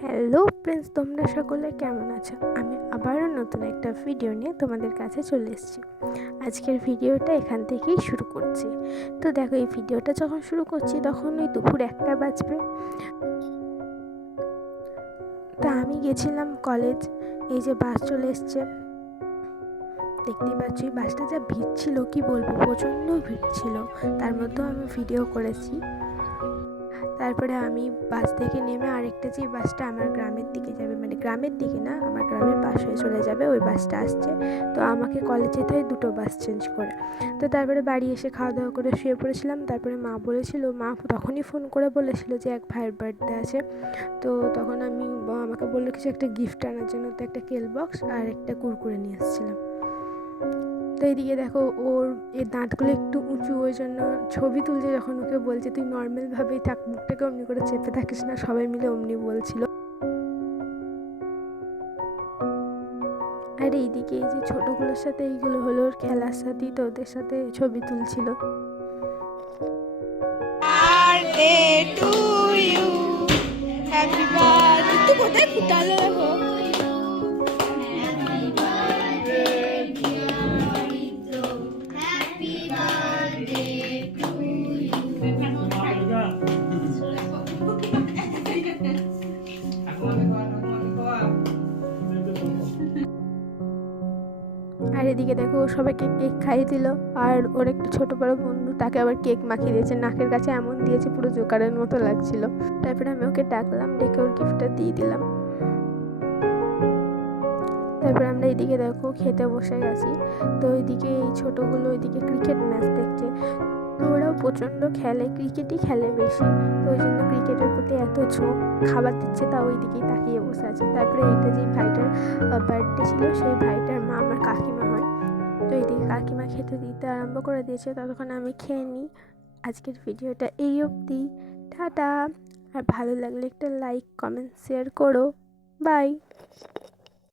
Hello friends, তোমরা সকলে কেমন আছো? আমি আবারও নতুন একটা ভিডিও নিয়ে তোমাদের কাছে চলে এসেছি। আজকের ভিডিওটা এখান থেকেই শুরু করছি। তো দেখো, এই ভিডিওটা যখন শুরু করছি তখন ওই দুপুর 1টা বাজবে। তা আমি গেছিলাম কলেজ। এই যে বাস চলে এসছে, দেখতেই পাচ্ছি। বাসটা যা ভিড় ছিল কি বলবো, প্রচণ্ড ভিড় ছিল। তার মধ্যেও আমি ভিডিও করেছি। তারপরে আমি বাস থেকে নেমে আরেকটা যে বাসটা আমার গ্রামের দিকে যাবে, মানে গ্রামের দিকে না, আমার গ্রামের পাশ হয়ে চলে যাবে, ওই বাসটা আসছে। তো আমাকে কলেজ যেতে হয় দুটো বাস চেঞ্জ করে। তো তারপরে বাড়ি এসে খাওয়া দাওয়া করে শুয়ে পড়েছিলাম। তারপরে মা তখনই ফোন করে বলেছিল যে এক ভাইয়ের বার্থডে আছে। তো তখন আমাকে বললো কিছু একটা গিফট আনার জন্য। তো একটা কেল বক্স আর একটা কুরকুরে নিয়ে এসেছিলাম। তো এইদিকে দেখো, ওর এই দাঁতগুলো একটু উঁচু, ওই জন্য ছবি তুলছে যখন ওকে বলছে তুই নর্মালভাবেই থাক, মুখটাকে অমনি করে চেপে থাকিস না, সবাই মিলে অমনি বলছিল। আর এইদিকে এই যে ছোটগুলোর সাথে এইগুলো হলো ওর খেলার সাথী, তো ওদের সাথে ছবি তুলছিল। কোথায় ফুটালো দেখো। আর এদিকে দেখো, ও সবাইকে কেক খাইয়ে দিল। আর ওর একটা ছোট বড় বন্ধু, তাকে আবার কেক মাখিয়ে দিয়েছে, নাকের কাছে এমন দিয়েছে পুরো জোকারের মতো লাগছিল। তারপরে আমি ওকে ডাকলাম, ডেকে ওর গিফটটা দিয়ে দিলাম। তারপরে আমরা এদিকে দেখো খেতে বসে গেছি। তো ওইদিকে এই ছোটোগুলো ওইদিকে ক্রিকেট ম্যাচ দেখছে। তো ওরাও প্রচণ্ড খেলে, ক্রিকেটই খেলে বেশি। তো ওই জন্য ক্রিকেটের প্রতি এত ঝোঁক, খাবার দিচ্ছে তাও ওই দিকেই তাকিয়ে বসে আছে। তারপরে এইটা যে ভাইটার বার্থডে ছিল, সেই ভাইটার মা আমার কাকিমা হয়। তো এইদিকে কাকিমা খেতে দিতে আরম্ভ করে দিয়েছে, ততক্ষণ আমি খেয়ে নিই। আজকের ভিডিওটা এই অবধি। টাটা। আর ভালো লাগলে একটা লাইক, কমেন্ট, শেয়ার করো। বাই।